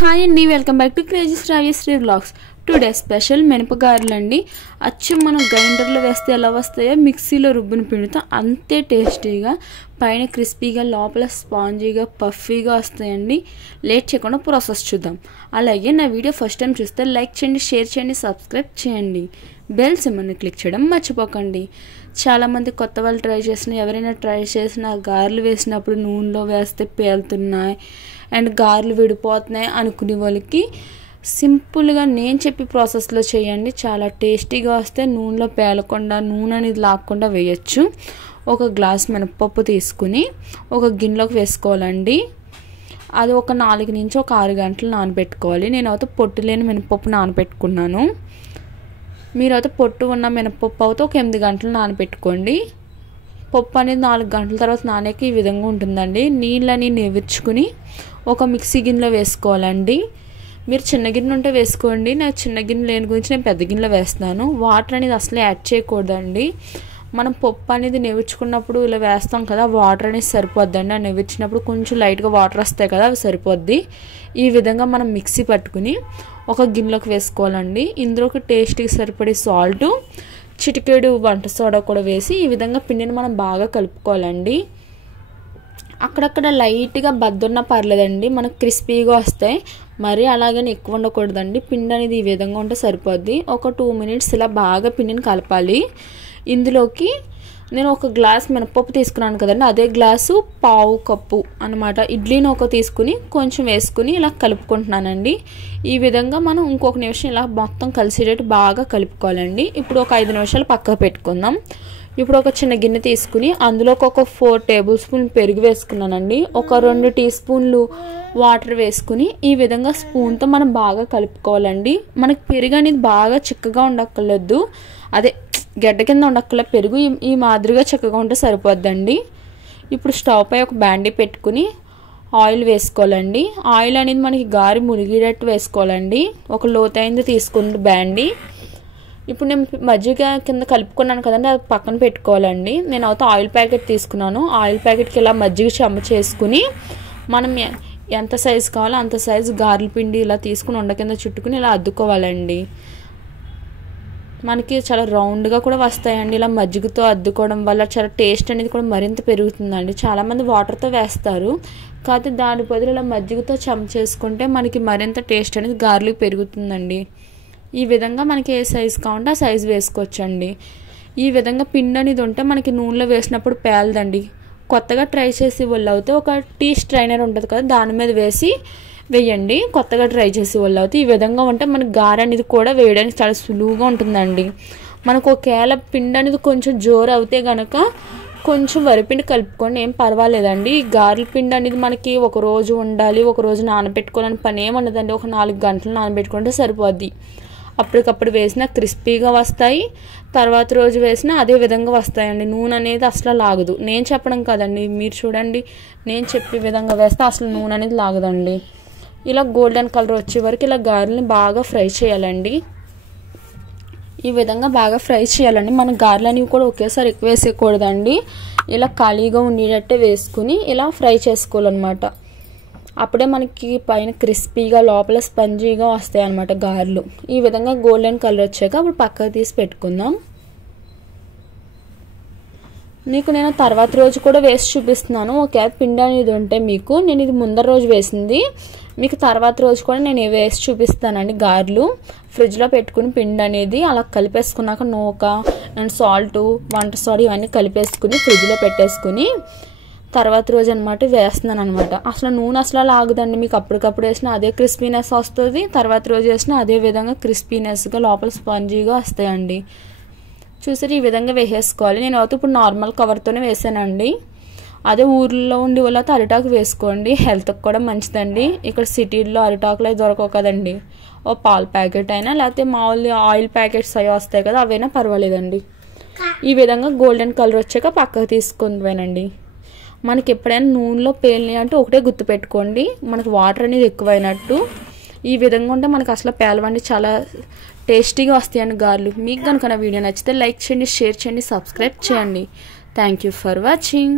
Hi అండి, welcome back to crazy Sravyasri vlogs. Today special మినపగారెలు అండి. అచ్చం మనం గ్రైండర్లో వేస్తే ఎలా వస్తాయో మిక్సీలో రుబ్బుని పిండితో అంతే టేస్టీగా, పైన క్రిస్పీగా, లోపల స్పాంజీగా, పఫీగా వస్తాయండి. లేట్ చేయకుండా ప్రాసెస్ చూద్దాం. అలాగే నా వీడియో ఫస్ట్ టైం చూస్తే లైక్ చేయండి, షేర్ చేయండి, సబ్స్క్రైబ్ చేయండి, బెల్ సింబల్ని క్లిక్ చేయడం మర్చిపోకండి. చాలామంది కొత్త వాళ్ళు ట్రై చేసిన, ఎవరైనా ట్రై చేసిన గారెలు వేసినప్పుడు నూనెలో వేస్తే పేలుతున్నాయి అండ్ గారెలు విడిపోతున్నాయి అనుకునే వాళ్ళకి సింపుల్గా నేను చెప్పి ప్రాసెస్లో చేయండి. చాలా టేస్టీగా వస్తే నూనెలో పేలకుండా, నూనె అనేది లాక్కుండా వేయచ్చు. ఒక గ్లాస్ మినపప్పు తీసుకుని ఒక గిన్నెలోకి వేసుకోవాలండి. అది ఒక 4 నుంచి ఒక 6 గంటలు నానబెట్టుకోవాలి. నేనైతే పొట్టు లేని మినపప్పు నానబెట్టుకున్నాను. మీరైతే పొట్టు ఉన్న మినపప్పు అయితే ఒక 8 గంటలు నానబెట్టుకోండి. పప్పు అనేది 4 గంటల తర్వాత నానేకి ఈ విధంగా ఉంటుందండి. నీళ్ళని నెవిర్చుకుని ఒక మిక్సీ గిన్నెలో వేసుకోవాలండి. మీరు చిన్న గిన్నె ఉంటే వేసుకోండి. నాకు చిన్న గిన్నె లేని గురించి నేను పెద్ద గిన్నెలో వేస్తున్నాను. వాటర్ అనేది అసలు యాడ్ చేయకూడదండి. మనం పప్పు అనేది నెవిర్చుకున్నప్పుడు ఇలా వేస్తాం కదా, వాటర్ అనేది సరిపోద్దండి. ఆ నెవిర్చినప్పుడు కొంచెం లైట్గా వాటర్ వస్తాయి కదా, అవి సరిపోద్ది. ఈ విధంగా మనం మిక్సీ పట్టుకుని ఒక గిన్నెలోకి వేసుకోవాలండి. ఇందులోకి టేస్ట్కి సరిపడే సాల్ట్, చిటికెడు వంట సోడా కూడా వేసి ఈ విధంగా పిండిని మనం బాగా కలుపుకోవాలండి. అక్కడక్కడ లైట్గా బద్దున్నా పర్లేదండి, మనకు క్రిస్పీగా వస్తాయి. మరి అలాగని ఎక్కువ ఉండకూడదండి. పిండి అనేది ఈ విధంగా ఉంటే సరిపోద్ది. ఒక 2 మినిట్స్ ఇలా బాగా పిండిని కలపాలి. ఇందులోకి నేను ఒక గ్లాస్ మినపప్పు తీసుకున్నాను కదండి, అదే గ్లాసు పావు కప్పు అనమాట ఇడ్లీ నూక తీసుకుని కొంచెం వేసుకుని ఇలా కలుపుకుంటున్నానండి. ఈ విధంగా మనం ఇంకొక నిమిషం ఇలా మొత్తం కలిసేటట్టు బాగా కలుపుకోవాలండి. ఇప్పుడు ఒక 5 నిమిషాలు పక్కకు పెట్టుకుందాం. ఇప్పుడు ఒక చిన్న గిన్నె తీసుకుని అందులోకి ఒక 4 టేబుల్ స్పూన్ పెరుగు వేసుకున్నానండి. ఒక 2 టీ స్పూన్లు వాటర్ వేసుకుని ఈ విధంగా స్పూన్తో మనం బాగా కలుపుకోవాలండి. మనకి పెరుగు అనేది బాగా చిక్కగా ఉండక్కర్లేదు, అదే గడ్డ కింద ఉండక్కర్లే. పెరుగు ఈ మాదిరిగా చిక్కగా ఉంటే సరిపోద్దండి. ఇప్పుడు స్టవ్ పై ఒక బాండీ పెట్టుకుని ఆయిల్ వేసుకోవాలండి. ఆయిల్ అనేది మనకి గారి మునిగేటట్టు వేసుకోవాలండి. ఒక లోతైంది తీసుకుని బాండీ. ఇప్పుడు నేను మజ్జిగ కింద కలుపుకున్నాను కదండి, అది పక్కన పెట్టుకోవాలండి. నేను అయితే ఆయిల్ ప్యాకెట్ తీసుకున్నాను. ఆయిల్ ప్యాకెట్కి ఇలా మజ్జిగ చెమ్మ చేసుకుని మనం ఎంత సైజు కావాలో అంత సైజు గారెల పిండి ఇలా తీసుకుని ఉండ కింద చుట్టుకుని ఇలా అద్దుకోవాలండి. మనకి చాలా రౌండ్గా కూడా వస్తాయండి. ఇలా మజ్జిగతో అద్దుకోవడం వల్ల చాలా టేస్ట్ అనేది కూడా మరింత పెరుగుతుందండి. చాలామంది వాటర్తో వేస్తారు, కాకపోతే దాని బదులు ఇలా మజ్జిగతో చెమ్మ చేసుకుంటే మనకి మరింత టేస్ట్ అనేది గారెలు పెరుగుతుందండి. ఈ విధంగా మనకి ఏ సైజు కావాలంటే ఆ సైజు వేసుకోవచ్చండి. ఈ విధంగా పిండి అనేది ఉంటే మనకి నూనెలో వేసినప్పుడు పేలదండి. కొత్తగా ట్రై చేసి వాళ్ళు అయితే ఒక టీ స్ట్రైనర్ ఉంటుంది కదా, దాని మీద వేయండి. కొత్తగా ట్రై చేసి వాళ్ళు అయితే ఈ విధంగా ఉంటే మనకి గారె అనేది కూడా వేయడానికి చాలా సులువుగా ఉంటుందండి. మనకు ఒకవేళ పిండి అనేది కొంచెం జోరు అవుతే కనుక కొంచెం వరిపిండి కలుపుకోండి, ఏం పర్వాలేదండి. ఈ గారెల పిండి అనేది మనకి ఒక రోజు ఉండాలి, ఒక రోజు నానబెట్టుకోవాలని పని ఏమి ఉండదండి. ఒక 4 గంటలు నానబెట్టుకుంటే సరిపోద్ది. అప్పటికప్పుడు వేసినా క్రిస్పీగా వస్తాయి, తర్వాత రోజు వేసినా అదే విధంగా వస్తాయండి. నూనె అనేది అసలు లాగదు. నేను చెప్పడం కాదండి, మీరు చూడండి, నేను చెప్పే విధంగా వేస్తే అసలు నూనె అనేది లాగదండి. ఇలా గోల్డెన్ కలర్ వచ్చే వరకు ఇలా గారెల్ని బాగా ఫ్రై చేయాలండి. ఈ విధంగా బాగా ఫ్రై చేయాలండి. మన గారెలు అనేవి కూడా ఒకేసారి ఎక్కువ వేసేయకూడదండి. ఇలా ఖాళీగా ఉండేటట్టే వేసుకుని ఇలా ఫ్రై చేసుకోవాలన్నమాట. అప్పుడే మనకి పైన క్రిస్పీగా, లోపల స్పంజీగా వస్తాయి అన్నమాట గారెలు. ఈ విధంగా గోల్డెన్ కలర్ వచ్చాక అప్పుడు పక్కకు తీసి పెట్టుకుందాం. మీకు నేను తర్వాత రోజు కూడా వేసి చూపిస్తున్నాను. ఒక పిండి అనేది ఉంటే మీకు, నేను ఇది ముందర రోజు వేసింది, మీకు తర్వాత రోజు కూడా నేను వేసి చూపిస్తానండి. గారెలు ఫ్రిడ్జ్లో పెట్టుకుని పిండి అనేది అలా కలిపేసుకున్నాక నూక అండ్ సాల్ట్, వంట సోడా ఇవన్నీ కలిపేసుకుని ఫ్రిడ్జ్లో పెట్టేసుకుని తర్వాత రోజు అనమాట వేస్తున్నాను అనమాట. అసలు నూనె అసలు లాగదండి. మీకు అప్పటికప్పుడు వేసినా అదే క్రిస్పీనెస్ వస్తుంది, తర్వాత రోజు వేసినా అదే విధంగా క్రిస్పీనెస్గా లోపల స్పాంజీగా వస్తాయండి. చూసారు, ఈ విధంగా వేసేసుకోవాలి. నేను అయితే ఇప్పుడు నార్మల్ కవర్తోనే వేసానండి. అదే ఊర్లో ఉండి వాళ్ళతో అరిటాకు వేసుకోండి, హెల్త్కి కూడా మంచిదండి. ఇక్కడ సిటీల్లో అరిటాకులు అవి దొరకవు కదండి. ఓ పాల ప్యాకెట్ అయినా లేకపోతే మామూలు ఆయిల్ ప్యాకెట్స్ అవి వస్తాయి కదా, అవైనా పర్వాలేదండి. ఈ విధంగా గోల్డెన్ కలర్ వచ్చాక పక్కకు తీసుకుందానండి. మనకి ఎప్పుడైనా నూనెలో పేలినాయి అంటే ఒకటే గుర్తుపెట్టుకోండి, మనకు వాటర్ అనేది ఎక్కువైనట్టు. ఈ విధంగా ఉంటే మనకు అసలు పేలవండి, చాలా టేస్టీగా వస్తాయండి గారెలు. మీకు కనుక నా వీడియో నచ్చితే లైక్ చేయండి, షేర్ చేయండి, సబ్స్క్రైబ్ చేయండి. Thank you for watching.